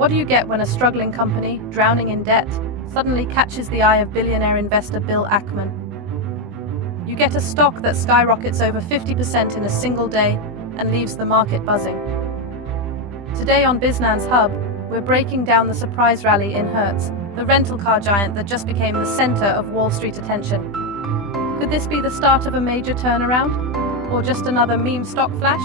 What do you get when a struggling company, drowning in debt, suddenly catches the eye of billionaire investor Bill Ackman? You get a stock that skyrockets over 50% in a single day and leaves the market buzzing. Today on BizNance Hub, we're breaking down the surprise rally in Hertz, the rental car giant that just became the center of Wall Street attention. Could this be the start of a major turnaround? Or just another meme stock flash?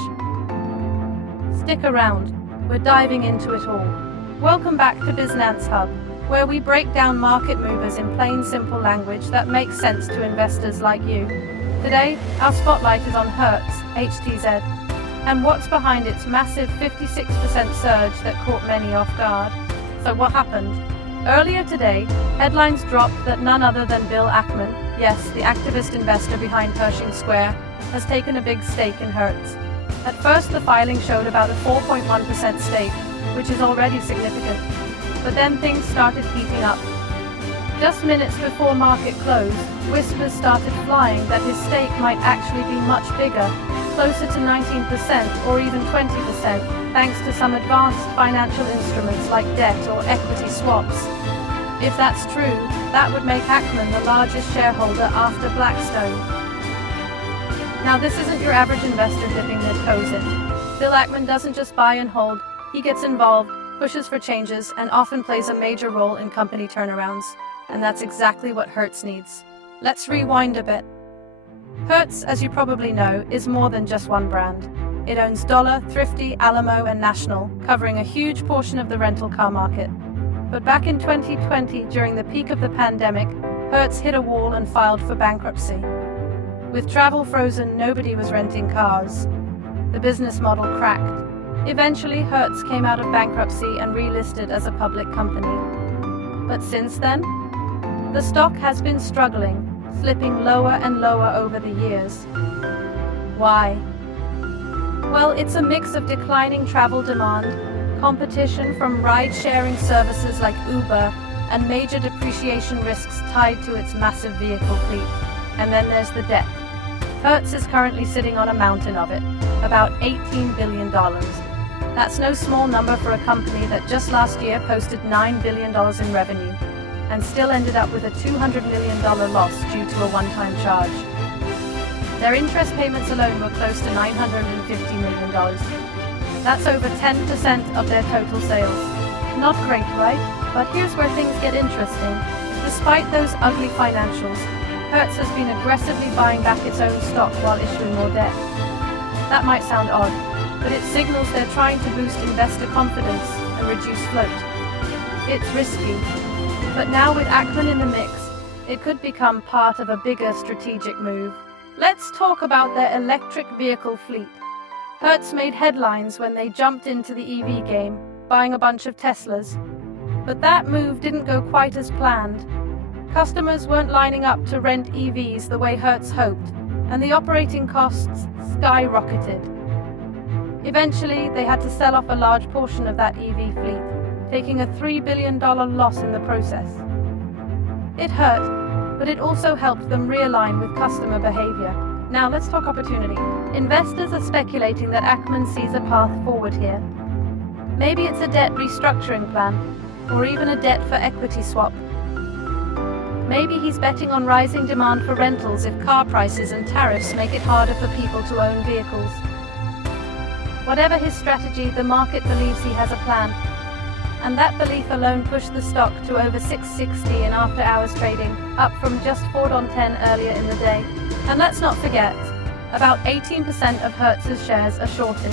Stick around, we're diving into it all. Welcome back to BizNance Hub, where we break down market movers in plain simple language that makes sense to investors like you. Today, our spotlight is on Hertz, HTZ, and what's behind its massive 56% surge that caught many off guard. So what happened? Earlier today, headlines dropped that none other than Bill Ackman, yes, the activist investor behind Pershing Square, has taken a big stake in Hertz. At first, the filing showed about a 4.1% stake, which is already significant. But then things started heating up. Just minutes before market close, whispers started flying that his stake might actually be much bigger, closer to 19% or even 20%, thanks to some advanced financial instruments like debt or equity swaps. If that's true, that would make Ackman the largest shareholder after Blackstone. Now, this isn't your average investor dipping their toes in. Bill Ackman doesn't just buy and hold, he gets involved, pushes for changes, and often plays a major role in company turnarounds. And that's exactly what Hertz needs. Let's rewind a bit. Hertz, as you probably know, is more than just one brand. It owns Dollar, Thrifty, Alamo, and National, covering a huge portion of the rental car market. But back in 2020, during the peak of the pandemic, Hertz hit a wall and filed for bankruptcy. With travel frozen, nobody was renting cars. The business model cracked. Eventually, Hertz came out of bankruptcy and relisted as a public company. But since then, the stock has been struggling, slipping lower and lower over the years. Why? Well, it's a mix of declining travel demand, competition from ride-sharing services like Uber, and major depreciation risks tied to its massive vehicle fleet. And then there's the debt. Hertz is currently sitting on a mountain of it, about $18 billion. That's no small number for a company that just last year posted $9 billion in revenue, and still ended up with a $200 million loss due to a one-time charge. Their interest payments alone were close to $950 million. That's over 10% of their total sales. Not great, right? But here's where things get interesting. Despite those ugly financials, Hertz has been aggressively buying back its own stock while issuing more debt. That might sound odd, but it signals they're trying to boost investor confidence and reduce float. It's risky, but now with Ackman in the mix, it could become part of a bigger strategic move. Let's talk about their electric vehicle fleet. Hertz made headlines when they jumped into the EV game, buying a bunch of Teslas. But that move didn't go quite as planned. Customers weren't lining up to rent EVs the way Hertz hoped, and the operating costs skyrocketed. Eventually, they had to sell off a large portion of that EV fleet, taking a $3 billion loss in the process. It hurt, but it also helped them realign with customer behavior. Now let's talk opportunity. Investors are speculating that Ackman sees a path forward here. Maybe it's a debt restructuring plan, or even a debt for equity swap. Maybe he's betting on rising demand for rentals if car prices and tariffs make it harder for people to own vehicles. Whatever his strategy, the market believes he has a plan. And that belief alone pushed the stock to over $660 in after-hours trading, up from just $4.10 earlier in the day. And let's not forget, about 18% of Hertz's shares are shorted.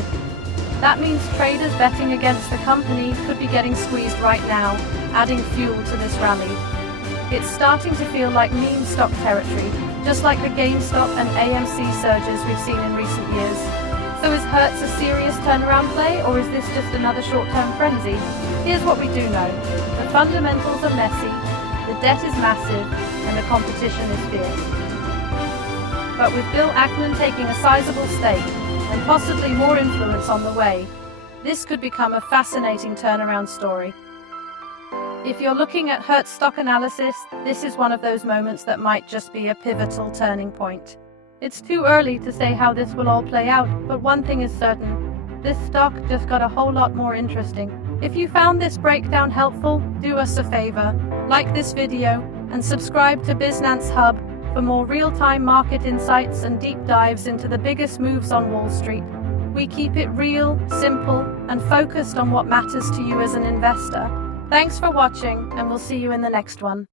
That means traders betting against the company could be getting squeezed right now, adding fuel to this rally. It's starting to feel like meme stock territory, just like the GameStop and AMC surges we've seen in recent years. So is Hertz a serious turnaround play, or is this just another short-term frenzy? Here's what we do know. The fundamentals are messy, the debt is massive, and the competition is fierce. But with Bill Ackman taking a sizable stake, and possibly more influence on the way, this could become a fascinating turnaround story. If you're looking at Hertz stock analysis, this is one of those moments that might just be a pivotal turning point. It's too early to say how this will all play out, but one thing is certain. This stock just got a whole lot more interesting. If you found this breakdown helpful, do us a favor, like this video and subscribe to BizNance Hub for more real-time market insights and deep dives into the biggest moves on Wall Street. We keep it real, simple, and focused on what matters to you as an investor. Thanks for watching, and we'll see you in the next one.